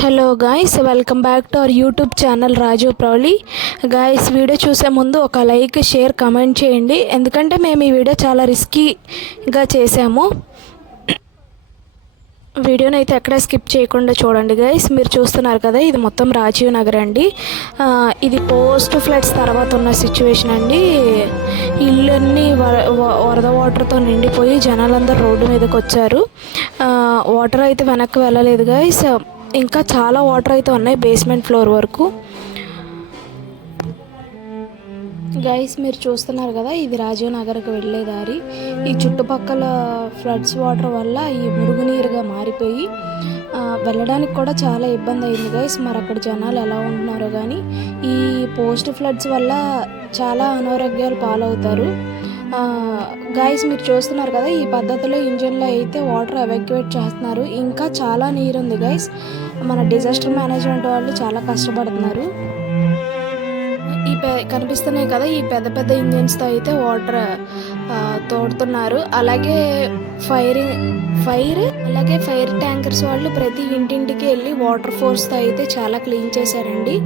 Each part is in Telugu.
Hello guys welcome back to our YouTube channel Raju ప్రౌలి guys video చూసే ముందు ఒక లైక్ షేర్ కమెంట్ చేయండి. ఎందుకంటే మేము ఈ వీడియో చాలా రిస్కీగా చేసాము. వీడియోని అయితే ఎక్కడ స్కిప్ చేయకుండా చూడండి గైస్ మీరు చూస్తున్నారు కదా ఇది మొత్తం రాజీవ్ నగర్ అండి. ఇది పోస్ట్ ఫ్లడ్స్ తర్వాత ఉన్న సిచ్యువేషన్ అండి. ఇళ్ళన్నీ వర వరద వాటర్తో నిండిపోయి జనాలందరూ రోడ్డు మీదకి వచ్చారు. వాటర్ అయితే వెనక్కి వెళ్ళలేదు గైస్ ఇంకా చాలా వాటర్ అయితే ఉన్నాయి బేస్మెంట్ ఫ్లోర్ వరకు. గైస్ మీరు చూస్తున్నారు కదా ఇది రాజీవ్ నగర్కి వెళ్ళే దారి. ఈ చుట్టుపక్కల ఫ్లడ్స్ వాటర్ వల్ల ఈ మురుగునీరుగా మారిపోయి వెళ్ళడానికి కూడా చాలా ఇబ్బంది అయింది గైస్ మరి అక్కడ జనాలు ఎలా ఉంటున్నారో కానీ ఈ పోస్ట్ ఫ్లడ్స్ వల్ల చాలా అనారోగ్యాలు పాలవుతారు. గాయస్ మీరు చూస్తున్నారు కదా ఈ పద్ధతిలో ఇంజన్లో అయితే వాటర్ ఎవాక్యువేట్ చేస్తున్నారు. ఇంకా చాలా నీరు ఉంది గైస్ మన డిజాస్టర్ మేనేజ్మెంట్ వాళ్ళు చాలా కష్టపడుతున్నారు. ఈ పె కనిపిస్తున్నాయి కదా ఈ పెద్ద పెద్ద ఇంజిన్స్తో అయితే వాటర్ తోడుతున్నారు. అలాగే ఫైరింగ్ ఫైర్ అలాగే ఫైర్ ట్యాంకర్స్ వాళ్ళు ప్రతి ఇంటింటికి వెళ్ళి వాటర్ ఫోర్స్తో అయితే చాలా క్లీన్ చేశారండి.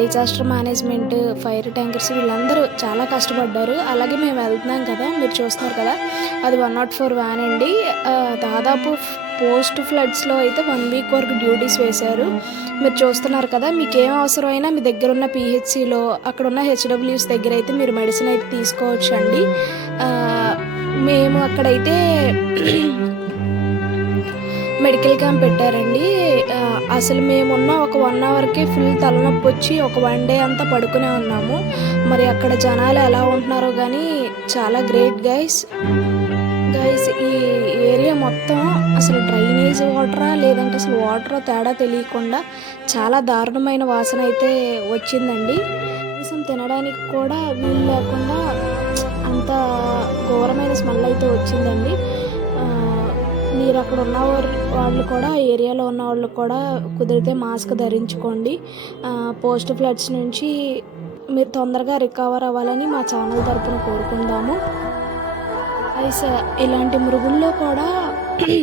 డిజాస్టర్ మేనేజ్మెంట్ ఫైర్ ట్యాంకర్స్ వీళ్ళందరూ చాలా కష్టపడ్డారు. అలాగే మేము వెళ్తున్నాం కదా మీరు చూస్తున్నారు కదా అది వన్ నాట్ ఫోర్ వ్యాన్ అండి. దాదాపు పోస్ట్ ఫ్లడ్స్లో అయితే వన్ వీక్ వరకు డ్యూటీస్ వేశారు. మీరు చూస్తున్నారు కదా మీకు ఏం అవసరమైనా మీ దగ్గర ఉన్న పిహెచ్సిలో అక్కడ ఉన్న హెచ్డబ్ల్యూస్ దగ్గర అయితే మీరు మెడిసిన్ అయితే తీసుకోవచ్చు అండి మేము అక్కడైతే మెడికల్ క్యాంప్ పెట్టారండి. అసలు మేమున్న ఒక వన్ అవర్కి ఫుల్ తలనొప్పి వచ్చి ఒక వన్ డే అంతా పడుకునే ఉన్నాము. మరి అక్కడ జనాలు ఎలా ఉంటున్నారో కానీ చాలా గ్రేట్ గైస్. గైస్ ఈ ఏరియా మొత్తం అసలు డ్రైనేజ్ వాటరా లేదంటే అసలు వాటర్ తేడా తెలియకుండా చాలా దారుణమైన వాసన అయితే వచ్చిందండి. కనీసం తినడానికి కూడా వీలు లేకుండా అంత ఘోరమైన స్మెల్ అయితే వచ్చిందండి. అక్కడ ఉన్న వాళ్ళు కూడా ఏరియాలో ఉన్న వాళ్ళు కూడా కుదిరితే మాస్క్ ధరించుకోండి. పోస్ట్ ఫ్లడ్స్ నుంచి మీరు తొందరగా రికవర్ అవ్వాలని మా ఛానల్ తరపున కోరుకుందాము. అయితే ఇలాంటి మృగుల్లో కూడా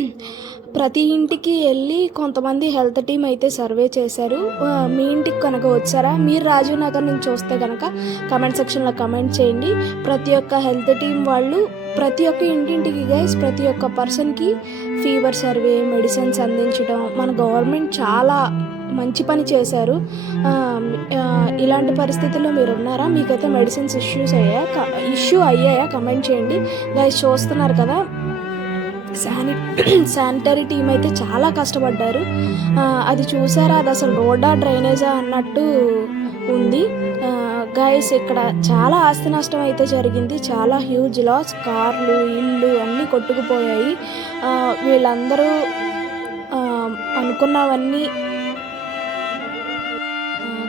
ప్రతి ఇంటికి వెళ్ళి కొంతమంది హెల్త్ టీం అయితే సర్వే చేశారు. మీ ఇంటికి కనుక వచ్చారా? మీరు రాజీవ్ నగర్ నుంచి చూస్తే కనుక కమెంట్ సెక్షన్లో కమెంట్ చేయండి. ప్రతి ఒక్క హెల్త్ టీం వాళ్ళు ప్రతి ఒక్క ఇంటింటికి గైస్ ప్రతి ఒక్క పర్సన్కి ఫీవర్ సర్వే మెడిసిన్స్ అందించడం మన గవర్నమెంట్ చాలా మంచి పని చేశారు. ఇలాంటి పరిస్థితుల్లో మీరు ఉన్నారా? మీకైతే మెడిసిన్స్ ఇష్యూస్ అయ్యాయా? ఇష్యూ అయ్యాయా? కమెంట్ చేయండి. గైస్ చూస్తున్నారు కదా శాని శానిటరీ టీం అయితే చాలా కష్టపడ్డారు. అది చూసారా? అది అసలు రోడ్డా డ్రైనేజా అన్నట్టు ఉంది. గైస్ ఇక్కడ చాలా ఆస్తి నష్టం అయితే జరిగింది. చాలా హ్యూజ్ లాస్ కార్లు ఇల్లు అన్నీ కొట్టుకుపోయాయి. వీళ్ళందరూ అనుకున్నవన్నీ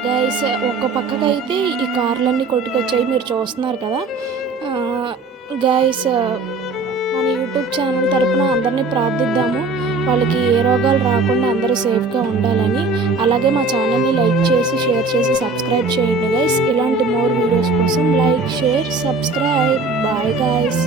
గైస్ ఒక పక్కకైతే ఈ కార్లన్నీ కొట్టుకొచ్చాయి. మీరు చూస్తున్నారు కదా? గైస్ యూట్యూబ్ ఛానల్ తరపున అందరినీ ప్రార్థిద్దాము. వాళ్ళకి ఏ రోగాలు రాకుండా అందరూ సేఫ్గా ఉండాలని. అలాగే మా ఛానల్ని లైక్ చేసి షేర్ చేసి సబ్స్క్రైబ్ చేయండి గైస్. ఇలాంటి మోర్ వీడియోస్ కోసం like share subscribe. Bye guys.